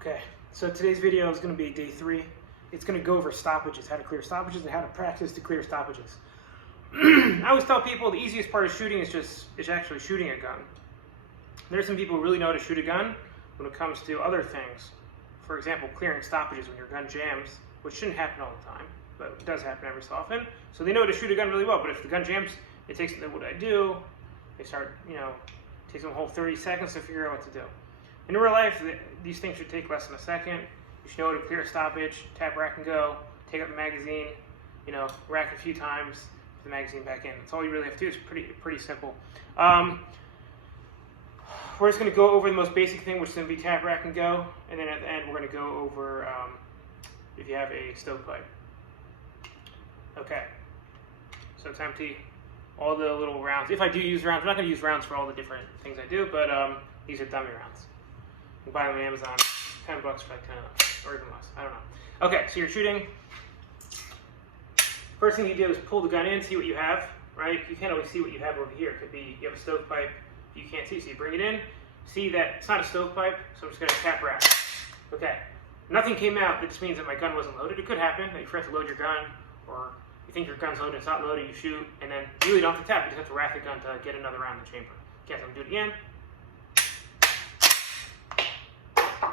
Okay, so today's video is going to be day 3. It's going to go over stoppages, how to clear stoppages, and how to practice to clear stoppages. I always tell people the easiest part of shooting is actually shooting a gun. There's some people who really know how to shoot a gun when it comes to other things. For example, clearing stoppages when your gun jams, which shouldn't happen all the time, but it does happen every so often. So they know how to shoot a gun really well, but if the gun jams, it takes them, what do I do? They start, it takes them a whole 30 seconds to figure out what to do. In real life, these things should take less than a second. You should know how to clear a stoppage, tap rack and go, take out the magazine, rack a few times, put the magazine back in. That's all you really have to do. It's pretty simple. We're just going to go over the most basic thing, which is going to be tap rack and go, and then at the end we're going to go over if you have a stovepipe. Okay, so it's empty. All the little rounds. If I do use rounds, I'm not going to use rounds for all the different things I do, but these are dummy rounds. You can buy them on Amazon, $10 for like 10 of them, or even less. I don't know. Okay, so you're shooting. First thing you do is pull the gun in, see what you have, right? You can't always see what you have over here. It could be you have a stovepipe you can't see, so you bring it in. See that it's not a stovepipe, so I'm just going to tap rack. Okay, nothing came out. That just means that my gun wasn't loaded. It could happen that you forgot to load your gun, or you think your gun's loaded, it's not loaded, you shoot, and then you really don't have to tap, you just have to rack the gun to get another round in the chamber. Okay, so I'm going to do it again.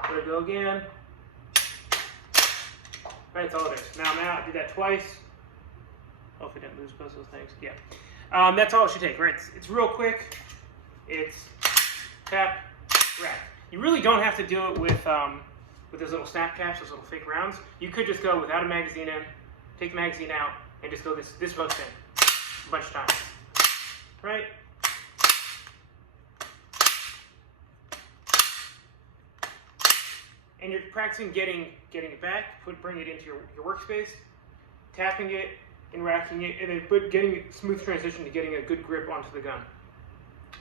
Let it go again. Right, that's all it is. Now I did that twice. Hopefully I didn't lose both of those things. Yeah. That's all it should take, right? It's real quick. It's tap, rack. You really don't have to do it with those little snap caps, those little fake rounds. You could just go without a magazine in, take the magazine out, and just go this motion a bunch of times, right? And you're practicing getting it back, bring it into your workspace, tapping it and racking it, and then getting a smooth transition to getting a good grip onto the gun.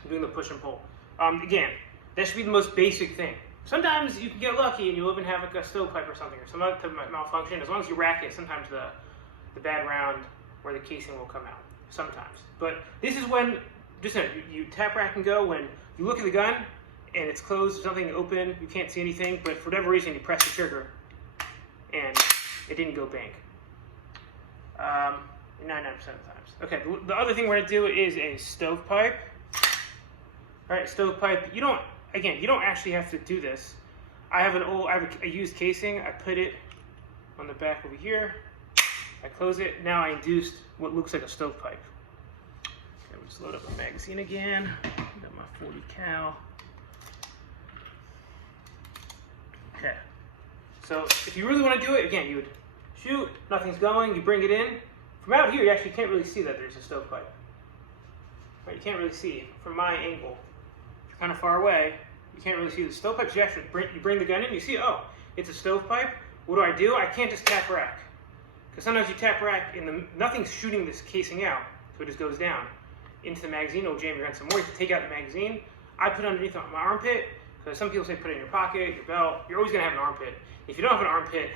Doing the push and pull. Again, that should be the most basic thing. Sometimes you can get lucky and you'll even have like a stovepipe or something, or some other type of malfunction. As long as you rack it, sometimes the bad round or the casing will come out. Sometimes. But this is when, you tap rack and go when you look at the gun and it's closed, there's nothing open, you can't see anything, but for whatever reason you press the trigger and it didn't go bang. 99% of the times. Okay, the other thing we're going to do is a stovepipe. Alright, stovepipe, you don't actually have to do this. I have a used casing, I put it on the back over here, I close it, now I induced what looks like a stovepipe. Okay, we'll just load up a magazine again, got my 40 cal. Okay, so if you really want to do it, again, you would shoot, nothing's going, you bring it in. From out here, you actually can't really see that there's a stovepipe. Right, you can't really see from my angle. If you're kind of far away, you can't really see the stovepipe. So you actually bring the gun in, you see, oh, it's a stovepipe. What do? I can't just tap rack. Because sometimes you tap rack and nothing's shooting this casing out, so it just goes down into the magazine. It'll jam your gun some more. You have to take out the magazine. I put it underneath my armpit, because some people say put it in your pocket, your belt. You're always going to have an armpit. If you don't have an armpit,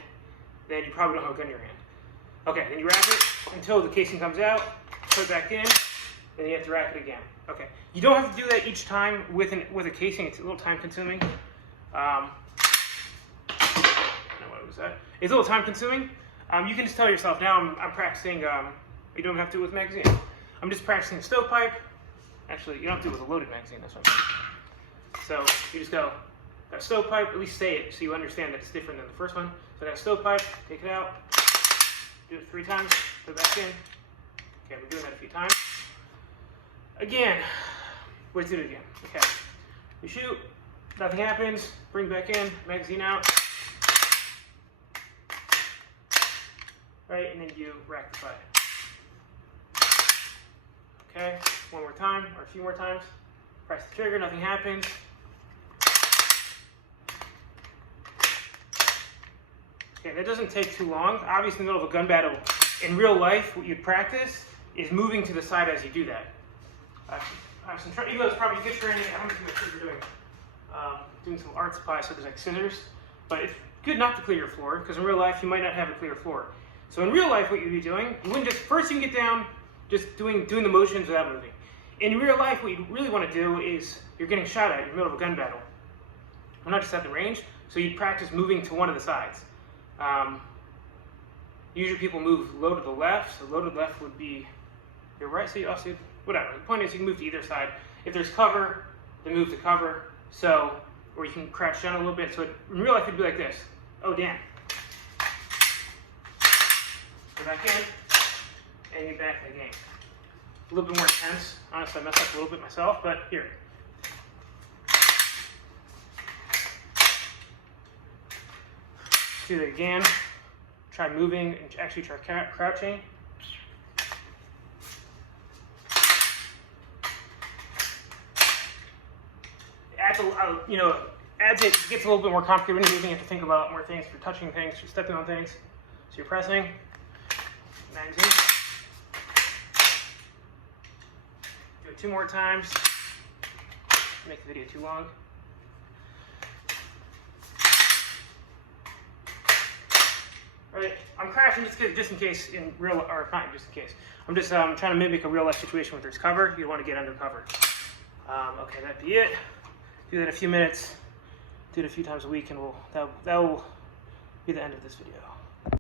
then you probably don't have a gun in your hand. Okay, then you rack it until the casing comes out, put it back in, then you have to rack it again. Okay, you don't have to do that each time with a casing. It's a little time consuming. What was that? It's a little time consuming. You can just tell yourself now I'm practicing. You don't have to do it with magazine. I'm just practicing stovepipe. Actually, you don't have to do it with a loaded magazine. That's what I'm saying. So you just go, got a stovepipe. At least say it so you understand that it's different than the first one. So I got a stovepipe. Take it out. Do it 3 times. Put it back in. Okay, we're doing that a few times. Again, let's do it again. Okay, you shoot, nothing happens, bring back in, magazine out, right, and then you rack the butt. Okay, one more time, or a few more times, press the trigger, nothing happens. Okay, that doesn't take too long. Obviously, in the middle of a gun battle, in real life, what you'd practice is moving to the side as you do that. Even though it's probably good training, I don't think that's what you're doing some art supplies, so there's like scissors, but it's good not to clear your floor, because in real life you might not have a clear floor. So in real life what you'd be doing, you wouldn't just, first you can get down, just doing the motions without moving. In real life what you really want to do is, you're getting shot at in the middle of a gun battle. We're not just at the range, So you'd practice moving to one of the sides. Usually people move low to the left, so low to the left would be your right, so you also, whatever. The point is you can move to either side. If there's cover, then move to cover. So, or you can crouch down a little bit. So in real life it'd be like this. Oh, damn. Go back in, and get back in the game. A little bit more intense. Honestly, I messed up a little bit myself, but here. Do that again. Try moving and actually try crouching. Adds it gets a little bit more complicated when you're moving. You have to think about more things. You're touching things, you're stepping on things. So you're pressing. Magazine. Do it 2 more times. Make the video too long. Right, I'm crashing just in case in real, or not just in case. I'm just trying to mimic a real life situation where there's cover. You want to get under cover. Okay, that'd be it. Do that in a few minutes. Do it a few times a week, and that will be the end of this video.